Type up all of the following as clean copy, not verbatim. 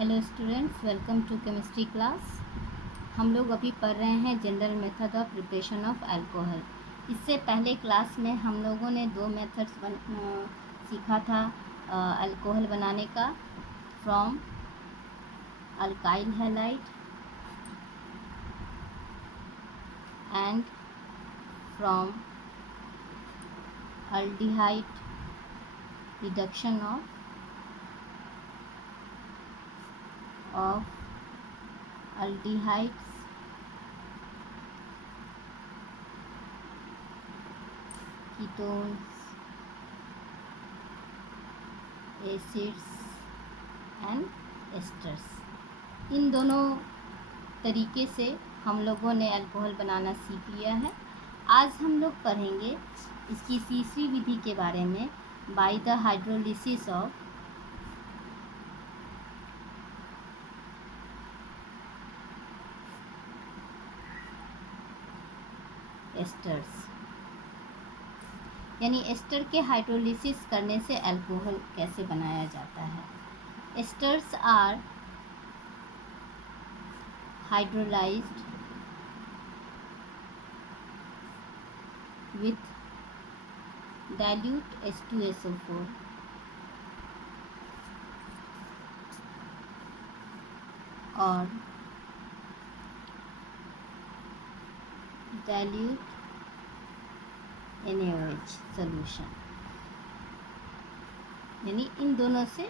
Hello students, welcome to chemistry class. हम लोग अभी पढ़ रहे हैं general method of preparation of alcohol. इससे पहले क्लास में हम लोगों ने दो मेथड्स सीखा था अल्कोहल बनाने का, from alkyl halide and from aldehyde reduction of aldehydes ketones acids and esters। इन दोनों तरीके से हम लोगों ने अल्कोहल बनाना सीख लिया है। आज हम लोग पढ़ेंगे इसकी तीसरी विधि के बारे में, by the hydrolysis of esters. यानी एस्टर के हाइड्रोलिसिस करने से अल्कोहल कैसे बनाया जाता है। Esters are hydrolysed with dilute H2SO4 और dilute NaOH सॉल्यूशन। यानी इन दोनों से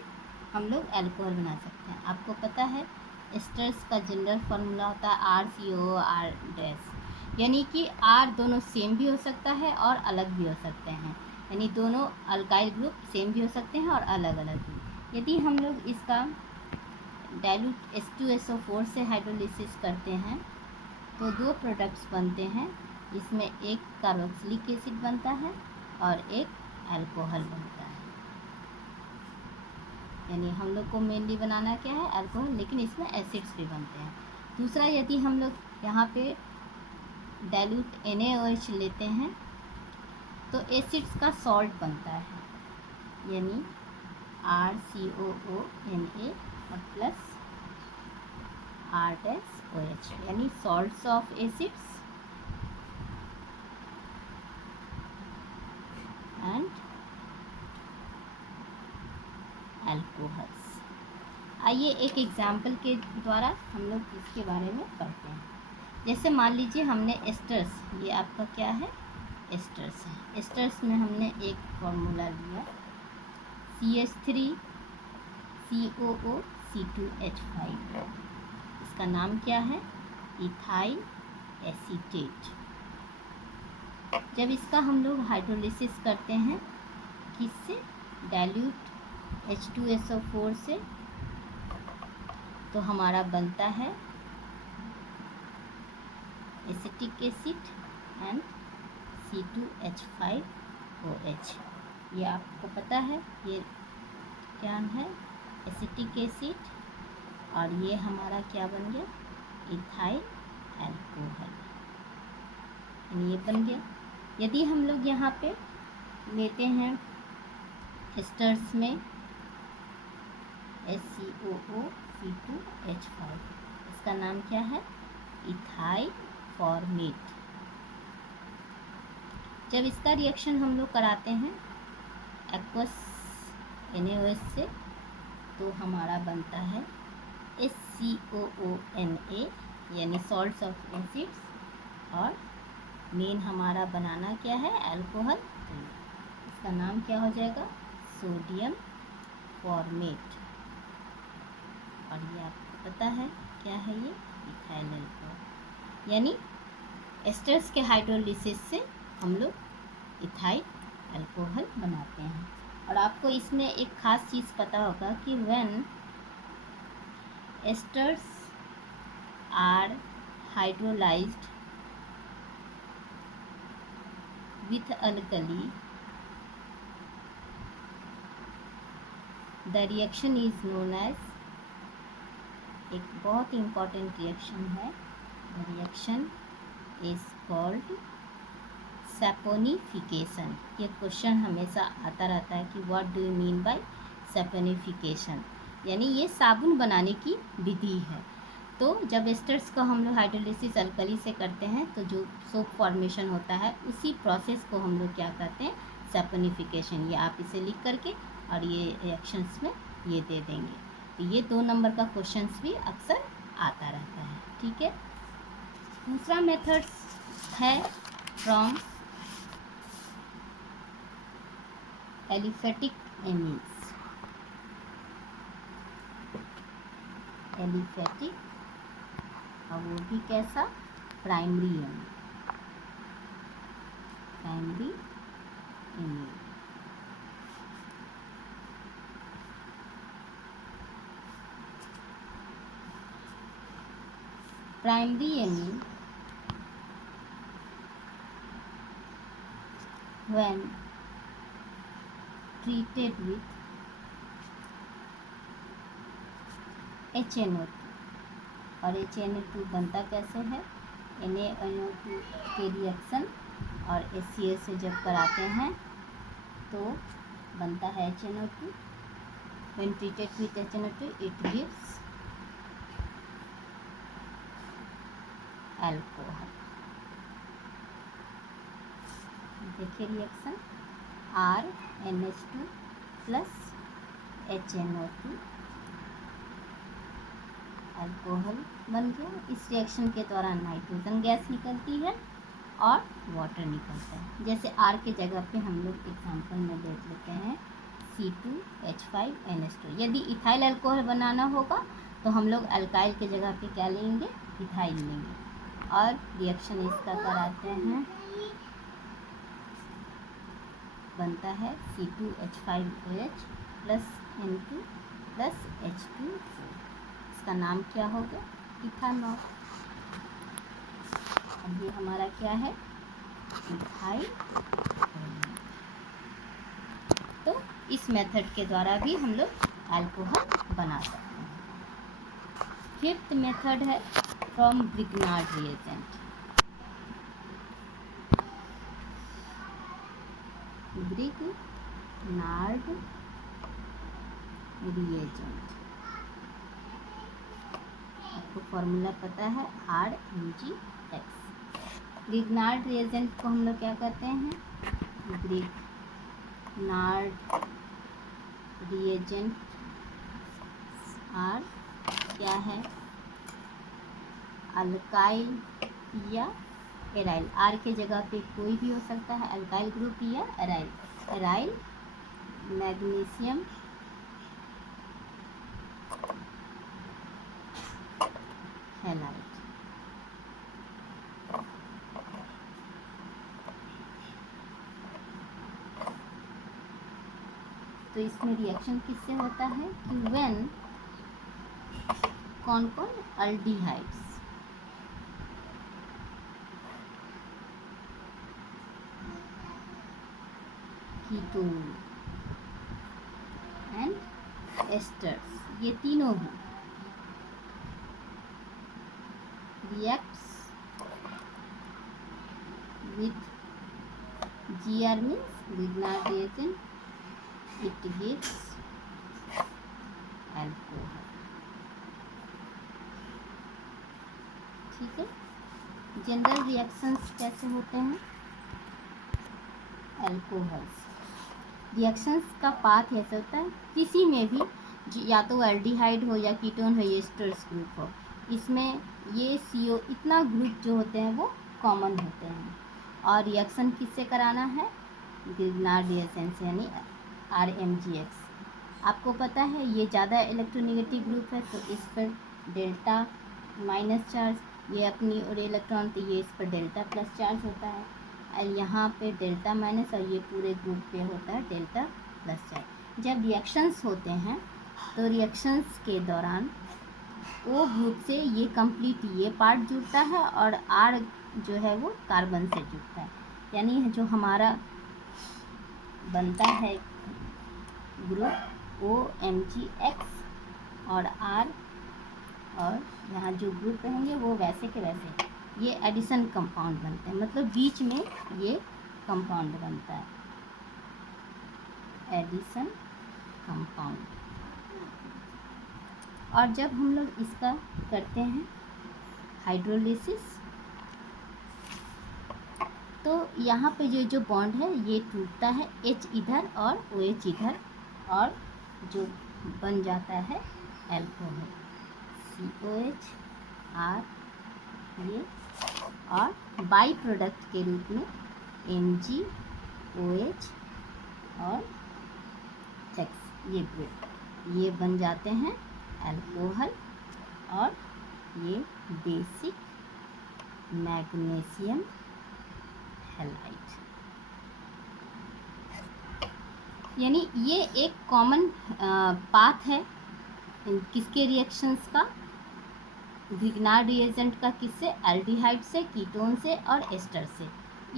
हम लोग अल्कोहल बना सकते हैं। आपको पता है एस्टर्स का जनरल फार्मूला होता है RCOR-। यानी कि R दोनों सेम भी हो सकता है और अलग भी हो सकते हैं। यानी दोनों अल्काइल ग्रुप सेम भी हो सकते हैं और अलग अलग भी। यदि हम लोग इसका डाइल्यूट H2SO4 से हाइड्रोलिसिस करते हैं तो दो प्रोडक्ट्स बनते हैं। इसमें एक कार्बोक्सिलिक एसिड बनता है और एक अल्कोहल बनता है। यानी हम लोग को मेनली बनाना क्या है, अल्कोहल, लेकिन इसमें एसिड्स भी बनते हैं। दूसरा, यदि हम लोग यहाँ पे डाइल्यूट NaOH लेते हैं तो एसिड्स का सॉल्ट बनता है, यानी RCOONA और प्लस R-OH, यानी salts of acids and alcohols. आइए एक एग्जाम्पल के द्वारा हम लोग इसके बारे में पढ़ते हैं। जैसे मान लीजिए हमने एस्टर्स, ये आपका क्या है, एस्टर्स है। एस्टर्स में हमने एक फार्मूला लिया CH3COOC2H5। इसका नाम क्या है, इथाइल एसीटेट। जब इसका हम लोग हाइड्रोलिसिस करते हैं किससे, डाइल्यूट H2SO4 से, तो हमारा बनता है एसिटिक एसिड एंड C2H5OH। ये आपको पता है, ये क्या है, एसिटिक एसिड, और ये हमारा क्या बन गया, इथाइल अल्कोहल, ये बन गया। यदि हम लोग यहाँ पे लेते हैं एस्टर्स में HCOOC2H5, इसका नाम क्या है, इथाइल फॉर्मेट। जब इसका रिएक्शन हम लोग कराते हैं एक्वस NaOH से तो हमारा बनता है HCOONA, यानी सॉल्ट्स ऑफ एसिड्स, और मेन हमारा बनाना क्या है, अल्कोहल। इसका नाम क्या हो जाएगा, सोडियम फॉर्मेट। और ये आपको पता है क्या है, ये इथाइल अल्कोहल। यानी एस्टर्स के हाइड्रोलिसिस से हम लोग इथाइल अल्कोहल बनाते हैं। और आपको इसमें एक ख़ास चीज़ पता होगा कि when esters are hydrolysed with alkali, the reaction is known as, एक बहुत इम्पॉर्टेंट रिएक्शन है, the reaction is called saponification. ये क्वेश्चन हमेशा आता रहता है कि what do you mean by saponification. यानी ये साबुन बनाने की विधि है। तो जब एस्टर्स को हम लोग हाइड्रोलिसिस अल्कली से करते हैं तो जो सोप फॉर्मेशन होता है उसी प्रोसेस को हम लोग क्या कहते हैं, सैपोनिफिकेशन। ये आप इसे लिख करके और ये रिएक्शंस में ये दे देंगे। तो ये 2 नंबर का क्वेश्चंस भी अक्सर आता रहता है। ठीक है। दूसरा मेथड है फ्रॉम एलिफेटिक एमीन्स। एलिफेटिक, और वो भी कैसा, primary amine. Primary amine. Primary amine when treated with HNO2, और HNO2 बनता कैसे है, NaNO2 के रिएक्शन और HCl से जब कराते हैं तो बनता है HNO2। when treated with HNO2 it gives alcohol. देखिए reaction RNH2 plus HNO2 alcohol बन गया। इस रिएक्शन के दौरान नाइट्रोजन गैस निकलती है और वाटर निकलता है। जैसे R के जगह पे हम लोग एग्जाम्पल में देख लेते हैं C2H5NH2। यदि इथाइल अल्कोहल बनाना होगा तो हम लोग अल्काइल के जगह पे क्या लेंगे, इथाइल लेंगे, और रिएक्शन इसका कराते हैं, बनता है C2H5OH plus N2 plus H2O। इसका नाम क्या हो गया, इथानॉल। अब ये हमारा क्या है, इथाइल। तो इस मेथड के द्वारा भी हम लोग अल्कोहल बना सकते हैं। फिफ्थ मेथड है फ्रॉम ब्रिग्नार्ड रिएजेंट। ब्रिग्नार्ड रिएजेंट, आपको फॉर्मूला पता है RmgX। ब्रिग्नार्ड रिएजेंट को हम लोग क्या कहते हैं, ब्रिग्नार्ड रिएजेंट आर क्या है, अल्काइल या एराइल। आर के जगह पे कोई भी हो सकता है, अल्काइल ग्रुप या एराइल। Aryl magnesium halide. तो इसमें रिएक्शन किससे होता है कि व्हेन कौन कौन, अल्डिहाइड्स, कीटोन एंड एस्टर्स, ये तीनों हैं, reacts with GR means Grignard reagent, it gives alcohol। ठीक है। जनरल रिएक्शंस कैसे होते हैं, अल्कोहल्स। रिएक्शंस का पाथ ऐसा होता है, किसी में भी या तो एल्डिहाइड हो या कीटोन हो या एस्टर्स ग्रुप हो, इसमें ये CO इतना ग्रुप जो होते हैं वो कॉमन होते हैं। और रिएक्शन किससे कराना है, ग्रिग्नार्ड रिएजेंट से, यानी RmgX। आपको पता है ये ज़्यादा इलेक्ट्रोनेगेटिव ग्रुप है तो इस पर डेल्टा माइनस चार्ज, ये अपनी और इलेक्ट्रॉन, तो ये इस पर डेल्टा प्लस चार्ज होता है, और यहाँ पे डेल्टा माइनस, और ये पूरे ग्रुप पे होता है डेल्टा प्लस चार्ज। जब रिएक्शंस होते हैं तो रिएक्शंस के दौरान ओ ग्रुप से ये कंप्लीट ये पार्ट जुड़ता है और R जो है वो कार्बन से जुड़ता है, यानी जो हमारा बनता है ग्रुप OMgX और R, और यहाँ जो ग्रुप रहेंगे वो वैसे के वैसे ये एडिशन कंपाउंड बनते हैं, मतलब बीच में ये कंपाउंड बनता है, एडिशन कंपाउंड। और जब हम लोग इसका करते हैं हाइड्रोलिसिस, तो यहाँ पे जो बॉन्ड है ये टूटता है, H इधर और OH इधर, और जो बन जाता है एल्कोहल, COH R ये, और बाई प्रोडक्ट के रूप में MgOH और X ये बन जाते हैं एल्कोहल, और ये बेसिक मैग्नीशियम हैलाइड। यानी ये एक कॉमन पाथ है किसके रिएक्शंस का, ग्रिग्नार्ड रिएजेंट का, किससे, एल्डिहाइड से, कीटोन से और एस्टर से,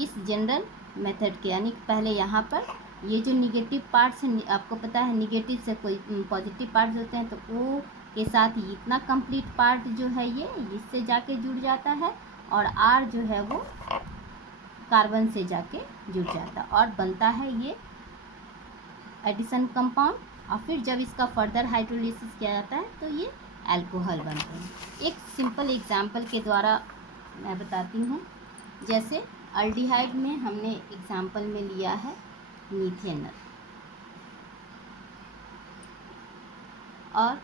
इस जनरल मेथड के। यानी पहले यहाँ पर ये जो निगेटिव पार्ट्स हैं, आपको पता है निगेटिव से कोई पॉजिटिव पार्ट्स होते हैं, तो वो के साथ इतना कंप्लीट पार्ट जो है ये इससे जाके जुड़ जाता है, और R जो है वो कार्बन से जाके जुड़ जाता है और बनता है ये एडिशन कंपाउंड। और फिर जब इसका फर्दर हाइड्रोलिसिस किया जाता है तो ये अल्कोहल बनते हैं। एक सिंपल एग्जांपल के द्वारा मैं बताती हूँ। जैसे अल्डिहाइड में हमने एग्जांपल में लिया है मीथेनल, और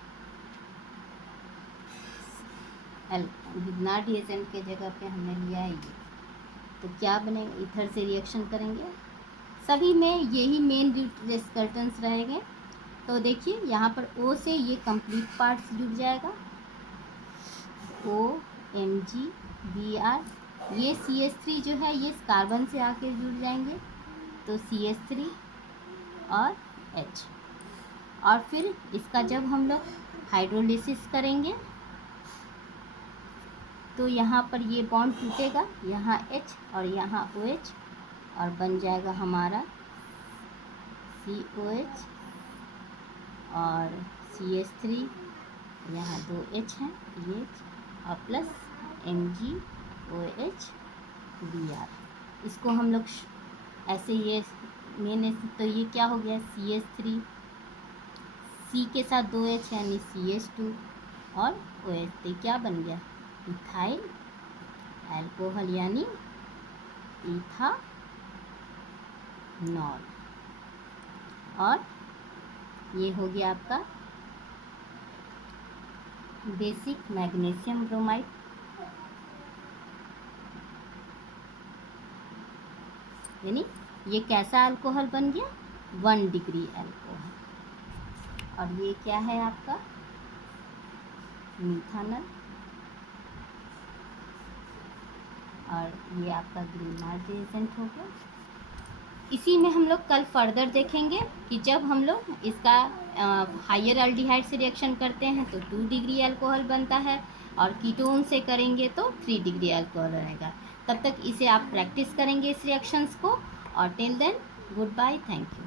ग्रिग्नार्ड रिएजेंट के जगह पे हमने लिया है ये, तो क्या बनेगा, इधर से रिएक्शन करेंगे, सभी में यही मेन डिस्कर्टेंस रहेंगे। तो देखिए यहाँ पर O से ये कंप्लीट पार्ट्स जुड़ जाएगा, OMgBr, ये CH3 जो है ये कार्बन से आके जुड़ जाएंगे, तो CH3 और H, और फिर इसका जब हम लोग हाइड्रोलिसिस करेंगे तो यहाँ पर ये बॉन्ड टूटेगा, यहाँ H और यहाँ OH, और बन जाएगा हमारा COH और CH3, यहाँ 2 H हैं ये, और प्लस MgOH Br। इसको हम लोग ऐसे ये मेन, तो ये क्या हो गया, CH3, C के साथ 2 H यानी CH2 और OH, तो क्या बन गया, इथाइल अल्कोहल यानी इथानॉल। और ये हो गया आपका बेसिक मैग्नीशियम ब्रोमाइड। यानी ये कैसा अल्कोहल बन गया, 1 डिग्री अल्कोहल। और ये क्या है आपका मीथानल, और ये आपका ग्रिग्नार्ड रिएजेंट हो गया। इसी में हम लोग कल फर्दर देखेंगे कि जब हम लोग इसका हायर एल्डिहाइड से रिएक्शन करते हैं तो 2 डिग्री अल्कोहल बनता है, और कीटोन से करेंगे तो 3 डिग्री अल्कोहल रहेगा। तब तक इसे आप प्रैक्टिस करेंगे इस रिएक्शंस को, और till then goodbye, thank you.